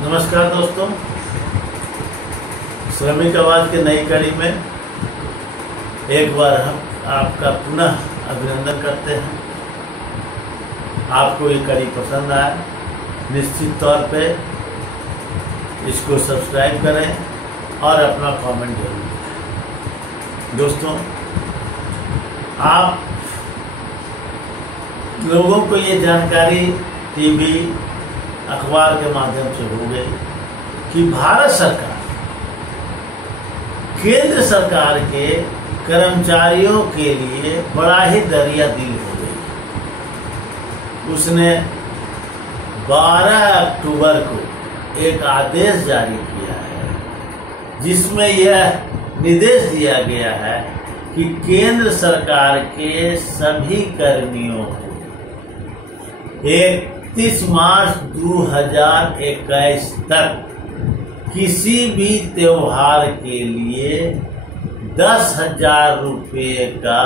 नमस्कार दोस्तों, श्रमिक आवाज की नई कड़ी में एक बार हम आपका पुनः अभिनंदन करते हैं। आपको ये कड़ी पसंद आए, निश्चित तौर पे इसको सब्सक्राइब करें और अपना कमेंट जरूर दें। दोस्तों, आप लोगों को ये जानकारी टीवी अखबार के माध्यम से हो गई कि भारत सरकार केंद्र सरकार के कर्मचारियों के लिए बड़ा ही दरिया दिल हो गई। उसने 12 अक्टूबर को एक आदेश जारी किया है जिसमें यह निर्देश दिया गया है कि केंद्र सरकार के सभी कर्मियों को 31 मार्च 2021 तक किसी भी त्योहार के लिए 10,000 रुपये का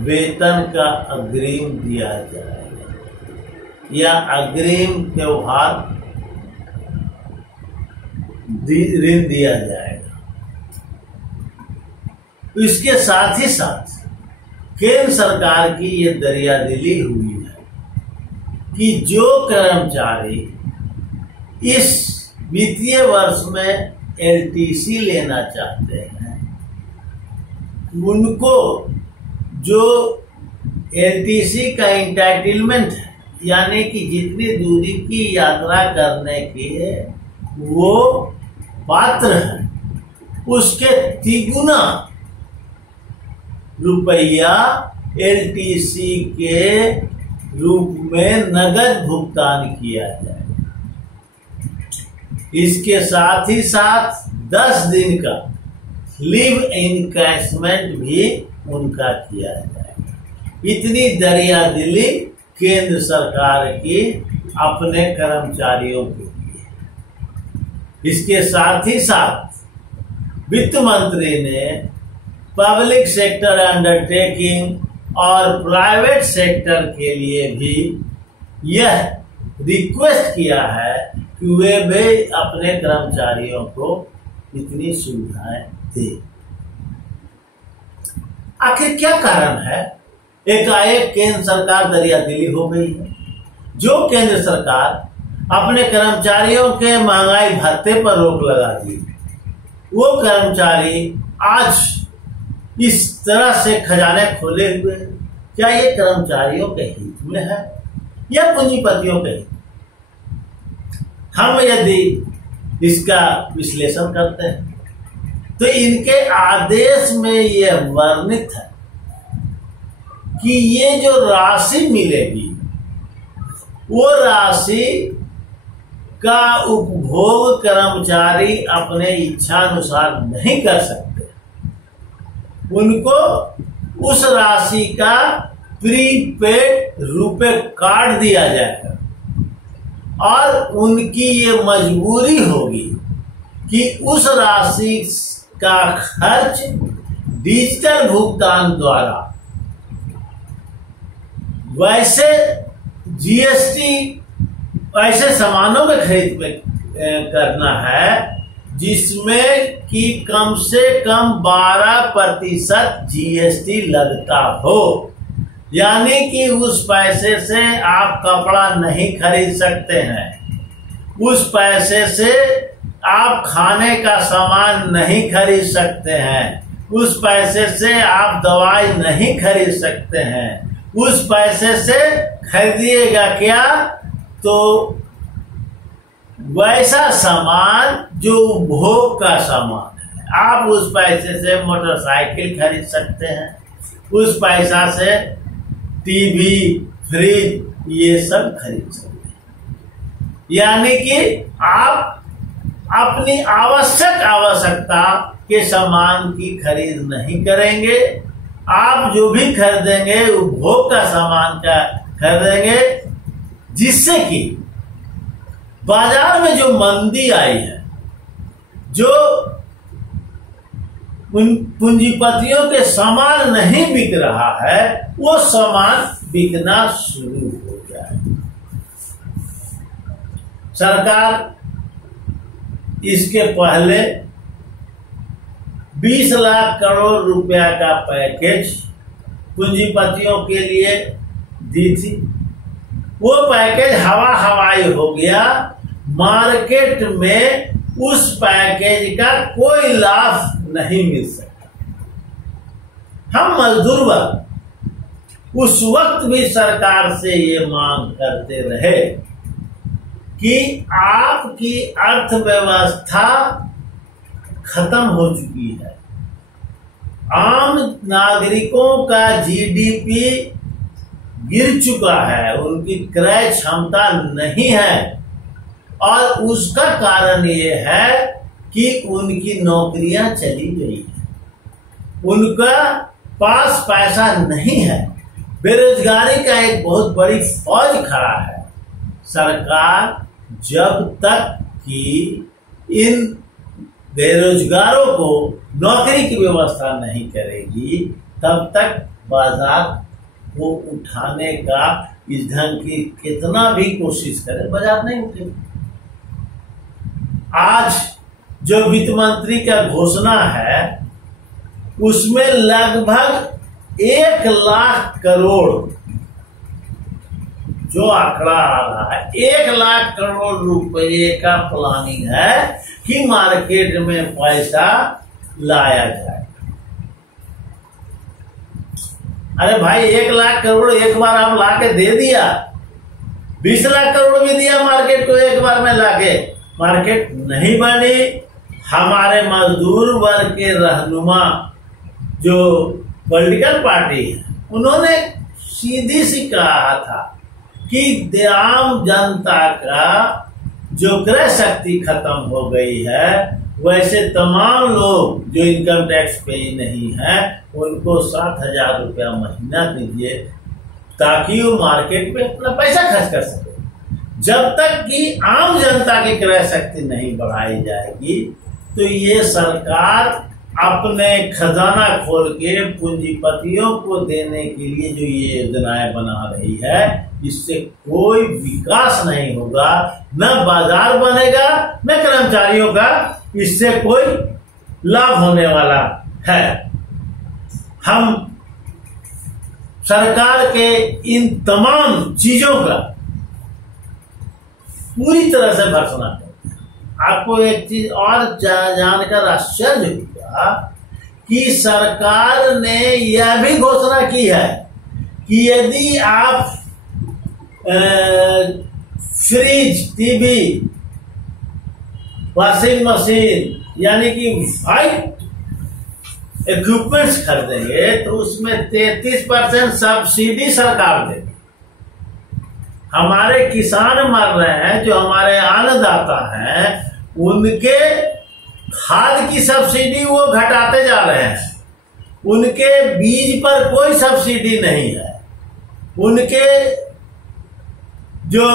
वेतन का अग्रिम दिया जाएगा या अग्रिम त्योहार ऋण दिया जाएगा। इसके साथ ही साथ केंद्र सरकार की ये दरियादिली हुई है कि जो कर्मचारी इस वित्तीय वर्ष में एलटीसी लेना चाहते हैं उनको जो एलटीसी का एंटाइटलमेंट है, यानी कि जितनी दूरी की यात्रा करने के वो पात्र हैं, उसके तिगुना रुपया एलटीसी के रूप में नगद भुगतान किया जाए। इसके साथ ही साथ 10 दिन का लीव एनकैशमेंट भी उनका किया जाएगा। इतनी दरियादिली केंद्र सरकार की अपने कर्मचारियों के लिए। इसके साथ ही साथ वित्त मंत्री ने पब्लिक सेक्टर अंडरटेकिंग और प्राइवेट सेक्टर के लिए भी यह रिक्वेस्ट किया है कि वे भी अपने कर्मचारियों को इतनी सुविधाएं दें। आखिर क्या कारण है एकाएक केंद्र सरकार दरियादिली हो गई है? जो केंद्र सरकार अपने कर्मचारियों के महंगाई भत्ते पर रोक लगा दी, वो कर्मचारी आज इस तरह से खजाने खोले हुए, क्या ये कर्मचारियों के हित में है या पूंजीपतियों के हित? हम यदि इसका विश्लेषण करते हैं तो इनके आदेश में यह वर्णित है कि ये जो राशि मिलेगी वो राशि का उपभोग कर्मचारी अपने इच्छानुसार नहीं कर सकते। उनको उस राशि का प्रीपेड रुपए कार्ड दिया जाएगा और उनकी ये मजबूरी होगी कि उस राशि का खर्च डिजिटल भुगतान द्वारा, वैसे जीएसटी ऐसे सामानों में खरीद में करना है जिसमें कि कम से कम 12% जीएसटी लगता हो, यानी कि उस पैसे से आप कपड़ा नहीं खरीद सकते हैं, उस पैसे से आप खाने का सामान नहीं खरीद सकते हैं, उस पैसे से आप दवाई नहीं खरीद सकते हैं। उस पैसे से खरीदिएगा क्या? तो वैसा सामान जो उपभोग का सामान है। आप उस पैसे से मोटरसाइकिल खरीद सकते हैं, उस पैसा से टीवी, फ्रिज ये सब खरीद सकते हैं। यानी कि आप अपनी आवश्यकता के सामान की खरीद नहीं करेंगे। आप जो भी खरीदेंगे उपभोग का सामान का खरीदेंगे, जिससे कि बाजार में जो मंदी आई है, जो उन पूंजीपतियों के सामान नहीं बिक रहा है, वो सामान बिकना शुरू हो जाए। सरकार इसके पहले 20 लाख करोड़ रुपया का पैकेज पूंजीपतियों के लिए दी थी। वो पैकेज हवाई हो गया। मार्केट में उस पैकेज का कोई लाभ नहीं मिल सका। हम मजदूर वर्ग उस वक्त भी सरकार से ये मांग करते रहे कि आपकी अर्थव्यवस्था खत्म हो चुकी है, आम नागरिकों का जीडीपी गिर चुका है, उनकी क्रय क्षमता नहीं है, और उसका कारण ये है कि उनकी नौकरियां चली गई है, उनका पास पैसा नहीं है, बेरोजगारी का एक बहुत बड़ी फौज खड़ा है। सरकार जब तक कि इन बेरोजगारों को नौकरी की व्यवस्था नहीं करेगी तब तक बाजार को उठाने का इस ढंग की कितना भी कोशिश करे बाजार नहीं उठेगा। आज जो वित्त मंत्री का घोषणा है उसमें लगभग 1 लाख करोड़ जो आंकड़ा आ रहा है, 1 लाख करोड़ रुपए का प्लानिंग है कि मार्केट में पैसा लाया जाए। अरे भाई 1 लाख करोड़ एक बार आप लाके दे दिया, 20 लाख करोड़ भी दिया मार्केट को एक बार में लाके, मार्केट नहीं बनी। हमारे मजदूर वर्ग के रहनुमा जो पॉलिटिकल पार्टी है उन्होंने सीधी सी कहा था कि आम जनता का जो क्रय शक्ति खत्म हो गई है, वैसे तमाम लोग जो इनकम टैक्स पे नहीं है उनको 7,000 रुपया महीना दीजिए ताकि वो मार्केट में अपना पैसा खर्च कर सके। जब तक कि आम जनता की क्रय शक्ति नहीं बढ़ाई जाएगी तो ये सरकार अपने खजाना खोल के पूंजीपतियों को देने के लिए जो ये योजनाएं बना रही है, इससे कोई विकास नहीं होगा, न बाजार बनेगा न कर्मचारियों का इससे कोई लाभ होने वाला है। हम सरकार के इन तमाम चीजों का पूरी तरह से भर्त्सना करते हैं। आपको एक चीज और जानकर आश्चर्य होगा कि सरकार ने यह भी घोषणा की है कि यदि आप फ्रिज, टीवी, वॉशिंग मशीन यानी कि वाइट इक्विपमेंट्स खरीदेंगे तो उसमें 33% सब्सिडी सरकार देगी। हमारे किसान मर रहे हैं, जो हमारे अन्नदाता हैं, उनके खाद की सब्सिडी वो घटाते जा रहे हैं, उनके बीज पर कोई सब्सिडी नहीं है, उनके जो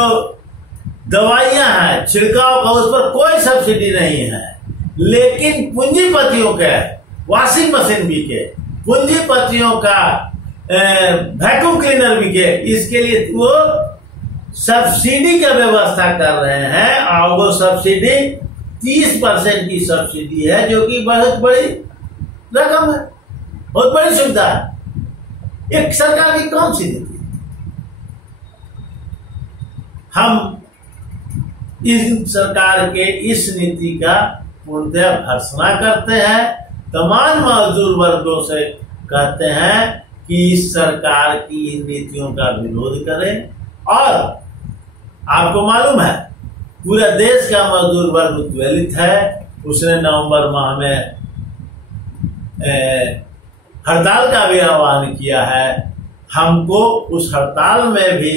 दवाइयां हैं छिड़काव का उस पर कोई सब्सिडी नहीं है। लेकिन पूंजीपतियों के वॉशिंग मशीन बिके, पूंजीपतियों का वैक्यूम क्लीनर बिके, इसके लिए वो सब्सिडी का व्यवस्था कर रहे हैं। और वो सब्सिडी 30% की सब्सिडी है, जो कि बहुत बड़ी रकम है, बहुत बड़ी सुविधा है। एक सरकार की कौन सी नीति? हम इस सरकार के इस नीति का पूर्णतः भर्त्सना करते हैं। तमाम मजदूर वर्गों से कहते हैं कि इस सरकार की इन नीतियों का विरोध करें। और आपको मालूम है पूरा देश का मजदूर वर्ग उद्वेलित है। उसने नवंबर माह में हड़ताल का भी आह्वान किया है। हमको उस हड़ताल में भी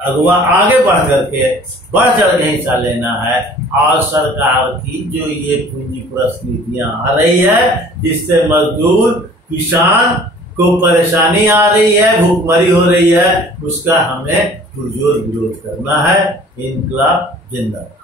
अगवा आगे बढ़ चढ़ के हिस्सा लेना है। और सरकार की जो ये पूंजीपरस्त नीतियां आ रही है, जिससे मजदूर किसान को परेशानी आ रही है, भूखमरी हो रही है, उसका हमें पुरजोर विरोध करना है। इनकलाब जिंदाबाद।